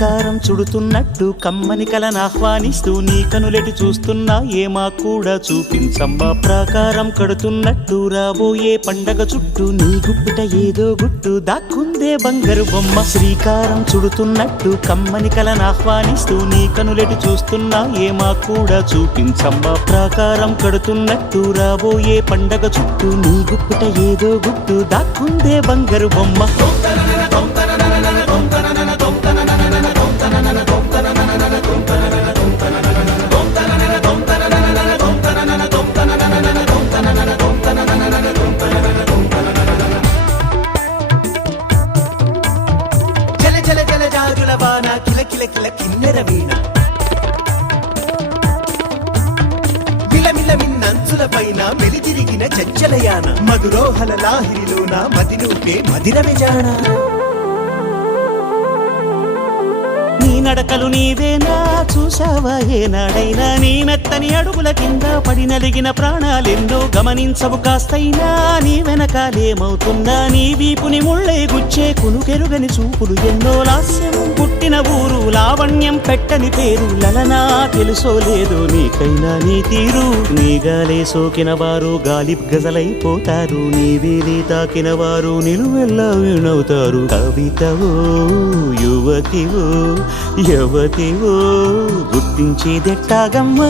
శ్రీకారం చుడుతున్నట్టు కమ్మని కలను ఆహ్వానిస్తూ నీ కనులెటి చూస్తున్నా ఏమా కూడా చూపించమ్మా ప్రాకారం కడుతున్నట్టు రాబోయే పండగ చుట్టూ నీ గుప్పిట ఏదో గుట్టు దాక్కుందే బంగారు బొమ్మ శ్రీకారం చుడుతున్నట్టు కమ్మని కలను ఆహ్వానిస్తూ నీ కనులెటి చూస్తున్నా ఏమా కూడా చూపించమ్మా ప్రాకారం కడుతున్నట్టు రాబోయే పండగ చుట్టూ నీ గుప్పిట ఏదో గుట్టు దాక్కుందే బంగారు బొమ్మ కిన్నెర వీణ మిలమిల మిన్నంచుల పైన మెలితిరిగిన చచ్చలయాన మధురోహల లాహిరిలోన మదినూపే మదిర విజాణ నీ నడకలు నీవేనా చూసావా ఏనాడైనా నీ మెత్తని అడుగుల కింద పడి నలిగిన ప్రాణాలెందో గమనించవు కాస్తైనా నీ వెనకాలేమవుతుందా నీ వీపుని ముళ్ళే గుచ్చే కునుకెరుగని చూపులు ఎన్నో లాస్యం పుట్టిన ఊరు లావణ్యం పెట్టని పేరు లలనా తెలుసో లేదో నీకైనా నీ తీరు నీ గాలే సోకిన వారు గాలి గజలైపోతారు నీ వేలి తాకిన వారు నిలువెల్లా వినవుతారు కవితవో యువతివో యువతివో గుర్తించేదెట్టాగమ్మ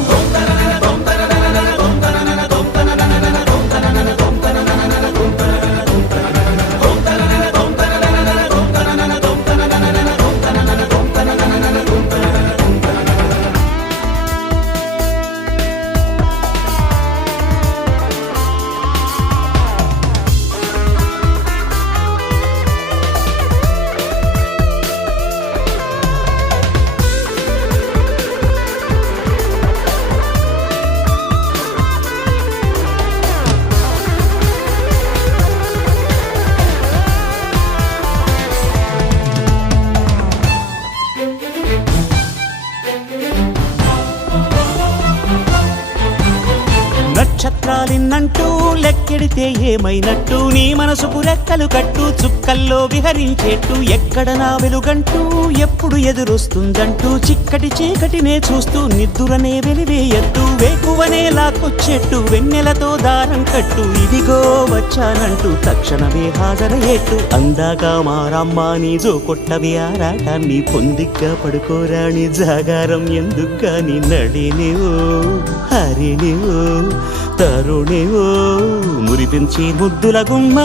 నక్షత్రాలిన్నంటూ లెక్కెడితే ఏమైనట్టు నీ మనసుకు రెక్కలు కట్టు చుక్కల్లో విహరించేట్టు ఎక్కడ నా వెలుగంటూ ఎప్పుడు ఎదురొస్తుందంటూ చిక్కటి చీకటినే చూస్తూ నిద్దురనే వెలివేయట్టు వేకువనే లాక్కొచ్చేట్టు వెన్నెలతో దారం కట్టు ఇదిగో వచ్చానంటూ తక్షణమే హాజరయ్యేట్టు అందాక మారమ్మ నీ జో కొట్టవి ఆరాటాన్ని పొందిగ్గా పడుకోరాని జాగారం ఎందుకు గాని నడినివో హరినివో తరుణివో మురిపించి ముద్దుల గుమ్మ